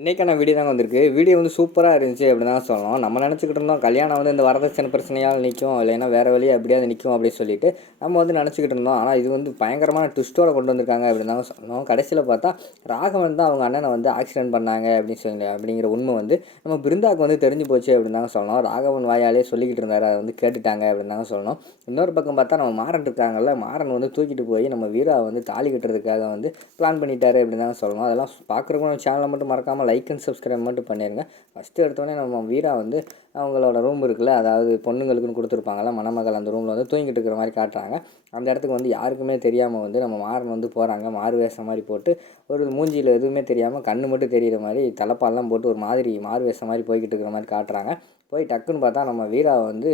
இன்றைக்கான வீடியோ தாங்க வந்திருக்கு. வீடியோ வந்து சூப்பராக இருந்துச்சு அப்படின்னு தான் சொல்லணும். நம்ம நினச்சிக்கிட்டு இருந்தோம் கல்யாணம் வந்து இந்த வரதட்சணை பிரச்சனையால் நிற்கும், இல்லைன்னா வேறு வழியாக எப்படியாவது நிற்கும் அப்படின்னு சொல்லிட்டு நம்ம வந்து நினச்சிக்கிட்டு இருந்தோம். ஆனால் இது வந்து பயங்கரமான ட்விஸ்ட்டோட கொண்டு வந்திருக்காங்க அப்படின்னு தாங்க சொல்லணும். கடைசியில் பார்த்தா ராகவன் தான் அவங்க அண்ணனை வந்து ஆக்சிடென்ட் பண்ணாங்க அப்படின்னு சொல்லி அப்படிங்கிற உண்மை வந்து நம்ம பிருந்தாவுக்கு வந்து தெரிஞ்சு போச்சு அப்படின்னு தாங்க சொல்லணும். ராகவன் வாயாலே சொல்லிக்கிட்டு இருந்தார், அதை வந்து கேட்டுட்டாங்க அப்படின்னு தாங்க சொல்லணும். இன்னொரு பக்கம் பார்த்தா நம்ம மாறன் இருக்காங்கல்ல, மாறன் வந்து தூக்கிட்டு போய் நம்ம வீரா வந்து தாலி கட்டுறதுக்காக வந்து பிளான் பண்ணிட்டாரு அப்படின்னு தாங்க சொல்லணும். அதெல்லாம் பார்க்குறவங்க நம்ம சேனலை மட்டும் மறக்காமல் லைக் அண்ட் சப்ஸ்கிரைப் மட்டும் பண்ணிடுங்க. ஃபஸ்ட்டு எடுத்தோடனே நம்ம வீரா வந்து அவங்களோட ரூம் இருக்குல்ல, அதாவது பொண்ணுங்களுக்குன்னு கொடுத்துருப்பாங்கல்ல மணமகள், அந்த ரூமில் வந்து தூங்கிட்டு இருக்கிற மாதிரி காட்டுறாங்க. அந்த இடத்துக்கு வந்து யாருக்குமே தெரியாமல் வந்து நம்ம மாறன் வந்து போகிறாங்க. மாறு வேஷம் மாதிரி போட்டு ஒரு மூஞ்சியில் எதுவுமே தெரியாமல் கண்ணு மட்டும் தெரிகிற மாதிரி தலைப்பால்லாம் போட்டு ஒரு மாதிரி மாறு வேஷம் மாதிரி போய்கிட்டு இருக்கிற மாதிரி காட்டுறாங்க. போய் டக்குன்னு பார்த்தா நம்ம வீராவை வந்து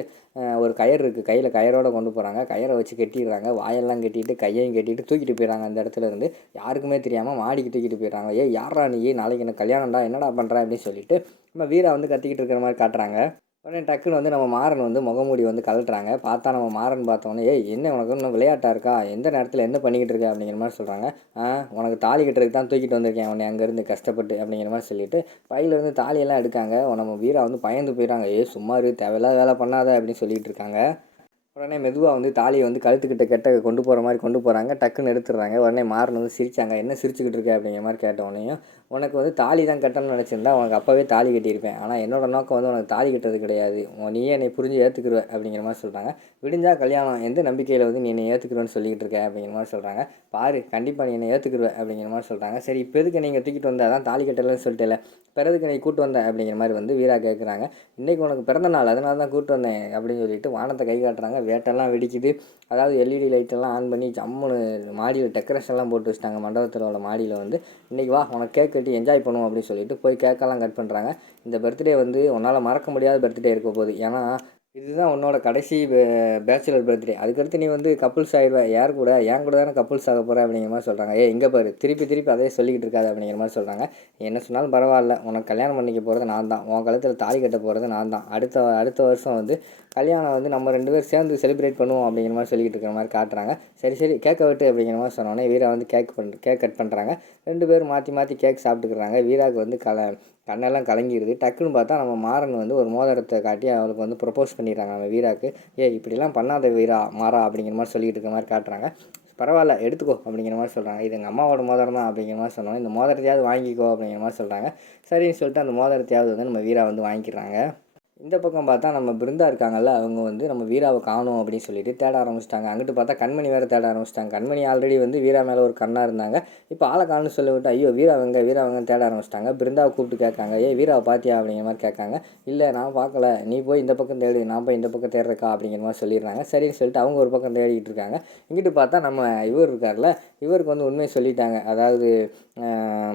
ஒரு கயிறு இருக்குது, கையில் கயிறோடு கொண்டு போகிறாங்க. கயிறை வச்சு கட்டிடுறாங்க, வாயெல்லாம் கட்டிட்டு கையையும் கட்டிட்டு தூக்கிட்டு போயிடறாங்க. அந்த இடத்துல இருந்து யாருக்குமே தெரியாமல் மாடிக்கு தூக்கிட்டு போயிடறாங்க. யாரா நீ, நாளைக்கு எனக்கு கல்யாணம்டா, என்னடா பண்ணுற அப்படின்னு சொல்லிட்டு நம்ம வீரா வந்து கத்திக்கிட்டு இருக்கிற மாதிரி காட்டுறாங்க. உடனே டக்குன்னு வந்து நம்ம மாறன் வந்து முகமூடி வந்து கழட்டுறாங்க. பார்த்தா நம்ம மாறன் பார்த்தோன்னே, என்ன உனக்கு இன்னும் விளையாட்டாக இருக்கா, எந்த நேரத்தில் என்ன பண்ணிக்கிட்டு இருக்க அப்படிங்கிற மாதிரி சொல்கிறாங்க. உனக்கு தாலி கட்டுறதுக்கு தான் தூக்கிட்டு வந்திருக்கேன் உன்னை அங்கேருந்து கஷ்டப்பட்டு அப்படிங்கிற மாதிரி சொல்லிட்டு பையிலேருந்து தாலியெல்லாம் எடுக்காங்க. நம்ம வீரா வந்து பயந்து போயிடறாங்க. சும்மா இரு, தேவையில்லாத வேலை பண்ணாத அப்படின்னு சொல்லிட்டு இருக்காங்க. உடனே மெதுவாக வந்து தாலியை வந்து கழுத்துக்கிட்ட கெட்ட கொண்டு போகிற மாதிரி கொண்டு போகிறாங்க. டக்குன்னு எடுத்துடுறாங்க. உடனே மாறன் வந்து சிரித்தாங்க. என்ன சிரிச்சுக்கிட்டு இருக்க அப்படிங்கிற மாதிரி கேட்டவொடனேயும், உனக்கு வந்து தாலி தான் கட்டணும்னு நினச்சிருந்தா உனக்கு அப்போவே தாலி கட்டியிருப்பேன். ஆனால் என்னோடய நோக்கம் வந்து உனக்கு தாலி கட்டுறது கிடையாது, நீயே என்னை புரிஞ்சு ஏற்றுக்குருவ அப்படிங்கிற மாதிரி சொல்கிறாங்க. விடிஞ்சா கல்யாணம், எந்த நம்பிக்கையில் வந்து நீ என்னை ஏற்றுக்குருவேன்னு சொல்லிக்கிட்டு இருக்க அப்படிங்கிற மாதிரி சொல்கிறாங்க. பாரு, கண்டிப்பாக நீ என்னை ஏற்றுக்குருவ அப்படிங்கிற மாதிரி சொல்கிறாங்க. சரி, இப்போ எதுக்கு நீங்கள் தூக்கிட்டு வந்தால் தான் தாலி கட்டலைன்னு சொல்லிட்டேல, பிறதுக்கு நீ கூட்டு வந்த அப்படிங்கிற மாதிரி வந்து வீரா கேட்குறாங்க. இன்றைக்கி உனக்கு பிறந்த நாள், அதனால தான் கூட்டு வந்தேன் அப்படின்னு சொல்லிட்டு வானத்தை கை காட்டுறாங்க. வேட்டெல்லாம் வெடிக்குது. அதாவது எல்இடி லைட்டெல்லாம் ஆன் பண்ணி ஜம்முன்னு மாடியில் டெக்கரேஷன்லாம் போட்டு வச்சுட்டாங்க. மண்டபத்தில் உள்ள மாடியில் வந்து இன்றைக்கி வா உனக்கு கேக் கட்டி என்ஜாய் பண்ணுவோம் அப்படின்னு சொல்லிட்டு போய் கேக்கெல்லாம் கட் பண்ணுறாங்க. இந்த பர்த்டே வந்து உன்னால் மறக்க முடியாத பர்த்டே இருக்க போகுது. ஏன்னா இதுதான் உன்னோட கடைசி பேச்சுலர் பர்த்டே. அதுக்கடுத்து நீ வந்து கப்புள்ஸ் ஆகிடுவ. யார் கூட, என் கூட தானே கப்புள்ஸ் ஆக போகிற அப்படிங்கிற மாதிரி சொல்கிறாங்க. இங்கே பாரு, திருப்பி திருப்பி அதே சொல்லிக்கிட்டு இருக்காது அப்படிங்கிற மாதிரி சொல்கிறாங்க. என்ன சொன்னாலும் பரவாயில்ல, உனக்கு கல்யாணம் பண்ணிக்க போகிறது நான் தான், உன் கழுத்தில் தாலி கட்ட போகிறது நான் தான். அடுத்த வருஷம் வந்து கல்யாணம் வந்து நம்ம 2 பேர் சேர்ந்து செலிப்ரேட் பண்ணுவோம் அப்படிங்கிற மாதிரி சொல்லிக்கிட்டு இருக்கிற மாதிரி காட்டுறாங்க. சரி சரி, கேக்கை வெட்டு அப்படிங்கிற மாதிரி சொன்னோடனே வீரா வந்து கேக் கட் பண்ணுறாங்க. 2 பேரும் மாற்றி மாற்றி கேக் சாப்பிட்டுக்கிறாங்க. வீராவுக்கு வந்து கண்ணெல்லாம் கலங்கிடுது. டக்குன்னு பார்த்தா நம்ம மாறன் வந்து ஒரு மோதிரத்தை காட்டி அவளுக்கு வந்து ப்ரப்போஸ் பண்ணிடுறாங்க நம்ம வீராவுக்கு. இப்படிலாம் பண்ணாத வீரா, மாறா அப்படிங்கிற மாதிரி சொல்லிகிட்டு இருக்க மாதிரி காட்டுறாங்க. பரவாயில்ல, எடுத்துக்கோ அப்படிங்கிற மாதிரி சொல்கிறாங்க. இது எங்கள் அம்மாவோட மோதிரம் தான் அப்படிங்கிற மாதிரி சொன்னோம். இந்த மோதிரத்தையாவது வாங்கிக்கோ அப்படிங்கிற மாதிரி சொல்கிறாங்க. சரின்னு சொல்லிட்டு அந்த மோதிரத்தையாவது வந்து நம்ம வீரா வந்து வாங்கிக்கிறாங்க. இந்த பக்கம் பார்த்தா நம்ம பிருந்தா இருக்காங்கல்ல, அவங்க வந்து நம்ம வீராவை காணோம் அப்படின்னு சொல்லிட்டு தேட ஆரம்பிச்சிட்டாங்க. அங்கிட்டு பார்த்தா கண்மணி வேறு தேட ஆரம்பிச்சிட்டாங்க. கண்மணி ஆல்ரெடி வந்து வீரா மேலே ஒரு கண்ணாக இருந்தாங்க. இப்போ ஆளை காணுன்னு சொல்லி விட்டு ஐயோ வீராவங்க தேட ஆரம்பிச்சிட்டாங்க. பிருந்தாவை கூப்பிட்டு கேட்காங்க, வீராவை பார்த்தியா அப்படிங்கிற மாதிரி கேட்காங்க. இல்லை, நான் பார்க்கல, நீ போய் இந்த பக்கம் தேடு, நான் போய் இந்த பக்கம் தேடுறக்கா அப்படிங்கிற மாதிரி சொல்லிடுறாங்க. சரின்னு சொல்லிட்டு அவங்க ஒரு பக்கம் தேடிக்கிட்டு இருக்காங்க. இங்கிட்டு பார்த்தா நம்ம இவர் இருக்கார்ல, இவருக்கு வந்து உண்மையை சொல்லிட்டாங்க. அதாவது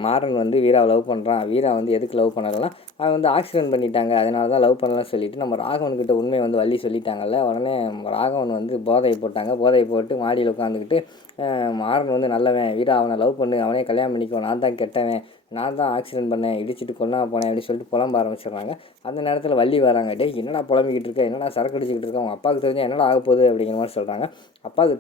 மாறன் வந்து வீராவை லவ் பண்ணுறான். வீரா வந்து எதுக்கு லவ் பண்ணலாம், அவன் வந்து ஆக்சிடென்ட் பண்ணிட்டாங்க, அதனால தான் லவ் பண்ணலாம் சொல்லிவிட்டு நம்ம ராகவன்கிட்ட உண்மையை வந்து வள்ளி சொல்லிட்டாங்கல்ல. உடனே ராகவன் வந்து போதையை போட்டாங்க. போதையை போட்டு மாடியில் உட்காந்துக்கிட்டு மாறன் வந்து நல்லவன், வீரா அவனை லவ் பண்ணு, அவனே கல்யாணம் பண்ணிக்குவான், நான் தான் கெட்டவன், நான் தான் ஆக்சிடென்ட் பண்ணேன், இடிச்சிட்டு கொல்லா போனேன் அப்படின்னு சொல்லிட்டு புலம்ப ஆரம்பிச்சிடுறாங்க. அந்த நேரத்தில் வள்ளி வராங்க. என்னடா புலம்பிக்கிட்டு இருக்க, என்னடா சரக்கு அடிச்சிக்கிட்டு இருக்க, உங்கள் அப்பாவுக்கு தெரிஞ்சால் என்னடா ஆக போகுது அப்படிங்கிற மாதிரி சொல்கிறாங்க. அப்பாவுக்கு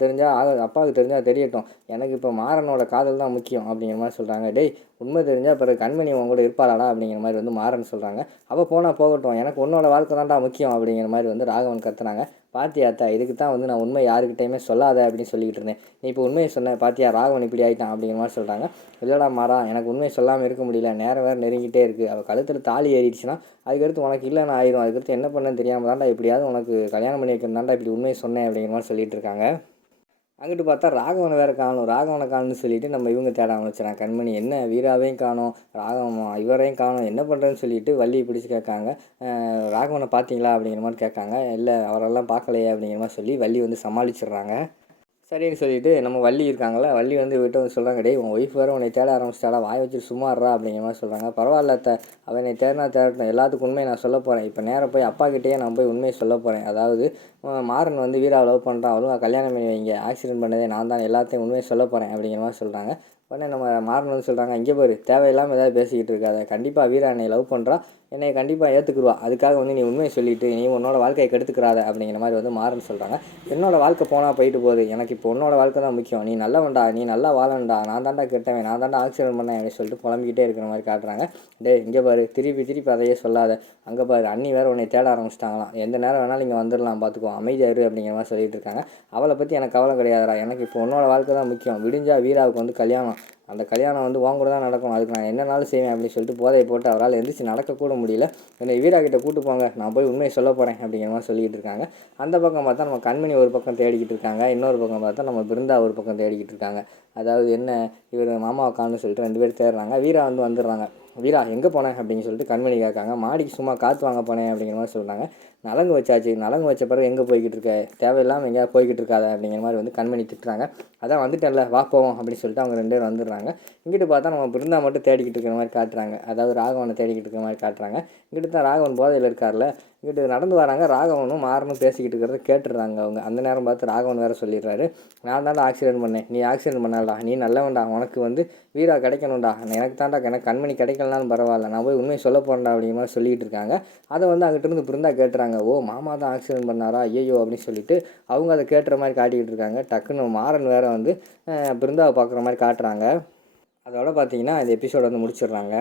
தெரிஞ்சால் தெரியட்டும், எனக்கு இப்போ மாறனோட காதல் தான் முக்கியம் அப்படிங்கிற மாதிரி சொல்கிறாங்க. உண்மை தெரிஞ்சால் பிறகு கண்மணி உங்க கூட இருப்பாளாடா அப்படிங்கிற மாதிரி வந்து மாறன் சொல்கிறாங்க. அவள் போனால் போகட்டும், எனக்கு உன்னோட வாழ்க்கை தான்டா முக்கியம் அப்படிங்கிற மாதிரி வந்து ராகவன் கத்துனாங்க. பாத்தியாத்தா, இதுக்கு தான் வந்து நான் உண்மை யாருக்கிட்டையுமே சொல்லாத அப்படின்னு சொல்லிக்கிட்டு இருந்தேன், நீ இப்போ உண்மையை சொன்ன பாத்தியா, ராகவன் இப்படி ஆகிட்டான் அப்படிங்கிற மாதிரி சொல்கிறாங்க. இல்லைடா மாறா, எனக்கு உண்மையை சொல்லாமல் இருக்க முடியல, நேரம் வேறு நெருங்கிட்டே இருக்குது, அவள் கழுத்தில் தாலி ஏறிடுச்சுன்னா அதுக்கடுத்து உனக்கு இல்லைன்னு ஆயிரும், அதுக்கடுத்து என்ன பண்ணேன்னு தெரியாமல் தான்டா எப்படியாவது உனக்கு கல்யாணம் பண்ணி வைக்கணும் தான்டா இப்படி உண்மையை சொன்னேன் அப்படிங்கிற மாதிரி சொல்லிட்டு இருக்காங்க. அங்கிட்டு பார்த்தா ராகவனை வேறு காணும். ராகவனை காணுன்னு சொல்லிட்டு நம்ம இவங்க தேட ஆரம்பிச்சிடறாங்க. கண்மணி, என்ன வீராவையும் காணும், இவரையும் காணும், என்ன பண்ணுறேன்னு சொல்லிட்டு வள்ளியை பிடிச்சி கேட்காங்க. ராகவனை பார்த்தீங்களா அப்படிங்கிற மாதிரி கேட்காங்க. இல்லை, அவரெல்லாம் பார்க்கலையே அப்படிங்கிற மாதிரி சொல்லி வள்ளி வந்து சமாளிச்சிடுறாங்க. சரின்னு சொல்லிட்டு நம்ம வள்ளி இருக்காங்களா, வள்ளி வந்து விட்டு வந்து சொல்கிறாங்க, உன் ஒய்ஃப் வேறு உன்னை தேட ஆரம்பிச்சிட்டாடா, வாய் வச்சுட்டு சும்மாறா அப்படிங்கிற மாதிரி சொல்கிறாங்க. பரவாயில்ல அத்தை, அவனை தேடட்டும், எல்லாத்துக்கும் உண்மையை நான் சொல்ல போகிறேன், இப்போ நேராக போய் அப்பாக்கிட்டேயே நான் போய் உண்மையை சொல்ல போகிறேன். அதாவது மாறன் வந்து வீராவை லவ் பண்ணுறான், அவளும் கல்யாணம் பண்ணி வைங்க, ஆக்சிடென்ட் பண்ணதே நான் தான், எல்லாத்தையும் உண்மையை சொல்ல போகிறேன் அப்படிங்கிற மாதிரி சொல்கிறாங்க. உடனே நம்ம மாறன் வந்து சொல்கிறாங்க, இங்கே பாரு தேவையில்லாமல் ஏதாவது பேசிக்கிட்டு இருக்காத, கண்டிப்பாக வீரா என்னை லவ் பண்ணுறா, என்னை கண்டிப்பாக ஏற்றுக்குருவா, அதுக்காக வந்து நீ உண்மையை சொல்லிவிட்டு நீ உன்னோட வாழ்க்கையை கெடுத்துக்கிறாத அப்படிங்கிற மாதிரி வந்து மாறன் சொல்கிறாங்க. என்னோட வாழ்க்கை போனால் போயிட்டு போகுது, எனக்கு இப்போ உன்னோட வாழ்க்கை தான் முக்கியம், நீ நல்லவன்டா, நீ நல்லா வாழண்டா, நான் தாண்டா கெட்டவன், நான் தாண்டா ஆக்சிடென்ட் பண்ணேன் அப்படின்னு சொல்லிட்டு புலம்பிக்கிட்டே இருக்கிற மாதிரி காட்டுறாங்க. டே இங்கே பாரு திருப்பி திருப்பி அதையே சொல்லாத, அங்கே பாரு அண்ணி வேறு உன்னை தேட ஆரம்பிச்சிட்டாங்களாம், எந்த நேரம் வேணாலும் இங்கே வந்துடலாம் பார்த்துக்கோ, அமைதியாயிரு அப்படிங்கிற மாதிரி சொல்லிட்டு இருக்காங்க. அவளை பற்றி எனக்கு கவலை கிடையாதுடா, எனக்கு இப்போ உன்னோட வாழ்க்கை தான் முக்கியம், விடிஞ்சா வீராவுக்கு வந்து கல்யாணம், அந்த கல்யாணம் வந்து உன் கூட தான் நடக்கும், அதுக்கு நான் என்னனாலும் செய்வேன் அப்படின்னு சொல்லிட்டு போதையை போட்டு அவரால் எந்திரிச்சு நடக்கக்கூட முடியல. என்னை வீரா கிட்ட கூட்டு போங்க, நான் போய் உண்மையை சொல்ல போகிறேன் அப்படிங்கிற மாதிரி சொல்லிக்கிட்டு இருக்காங்க. அந்த பக்கம் பார்த்தா நம்ம கண்மணி ஒரு பக்கம் தேடிக்கிட்டு இருக்காங்க, இன்னொரு பக்கம் பார்த்தா நம்ம பிருந்தா ஒரு பக்கம் தேடிக்கிட்டு இருக்காங்க. அதாவது என்ன, இவர் மாமாவை காணுன்னு சொல்லிட்டு 2 பேர் தேடுறாங்க. வீரா வந்து வந்துடுறாங்க. வீரா எங்கே போனேன் அப்படின்னு சொல்லிட்டு கண்மணி கேட்காங்க. மாடிக்கு சும்மா காற்று வாங்க போனேன் அப்படிங்கிற மாதிரி சொல்கிறாங்க. நலங்கு வச்சாச்சு, நலங்கு வச்ச பிறகு எங்கே போய்கிட்டு இருக்க, தேவையில்லாமல் எங்கேயா போய்கிட்டு இருக்காத அப்படிங்கிற மாதிரி வந்து கண்மணி திட்டுறாங்க. அதான் வந்துட்டேன்ல வா போவோம் அப்படின்னு சொல்லிட்டு அவங்க 2 பேர் வந்துடுறாங்க. இங்கிட்டு பார்த்தா நம்ம பிருந்தா மட்டும் தேடிக்கிட்டு இருக்கிற மாதிரி காட்டுறாங்க, அதாவது ராகவனை தேடிக்கிட்டு இருக்கிற மாதிரி காட்டுறாங்க. இங்கிட்டு தான் ராகவன் போதையில் இருக்கார்ல, இங்கிட்டு நடந்து வராங்க. ராகவனும் மாறனும் பேசிக்கிட்டு இருக்கிறத கேட்டுடுறாங்க அவங்க. அந்த நேரம் பார்த்து ராகவன் வேறு சொல்லிடுறாரு, நான் தாண்டா ஆக்சிடென்ட் பண்ணேன், நீ ஆக்சிடென்ட் பண்ணாடா, நீ நல்லவன்டா, உனக்கு வந்து வீரா கிடைக்கணும்டா, எனக்கு தாண்டா, எனக்கு கண்மணி கிடைக்கலனாலும் பரவாயில்ல, நான் போய் உண்மையை சொல்ல போகிறேன்டா அப்படிங்கிற மாதிரி சொல்லிகிட்டு இருக்காங்க. அதை வந்து அங்கிட்டிருந்து பிருந்தா கேட்டுறாங்க. ஓ மாமா தான் ஆக்சிடென்ட் பண்ணாரா, ஐயோ அப்படின்னு சொல்லிட்டு அவங்க அதை கேட்டுற மாதிரி காட்டிக்கிட்டு இருக்காங்க. டக்குன்னு மாறன் வேறு வந்து பிருந்தாவை பார்க்குற மாதிரி காட்டுறாங்க. அதோட பார்த்தீங்கன்னா இந்த எபிசோட் வந்து முடிச்சிடுறாங்க.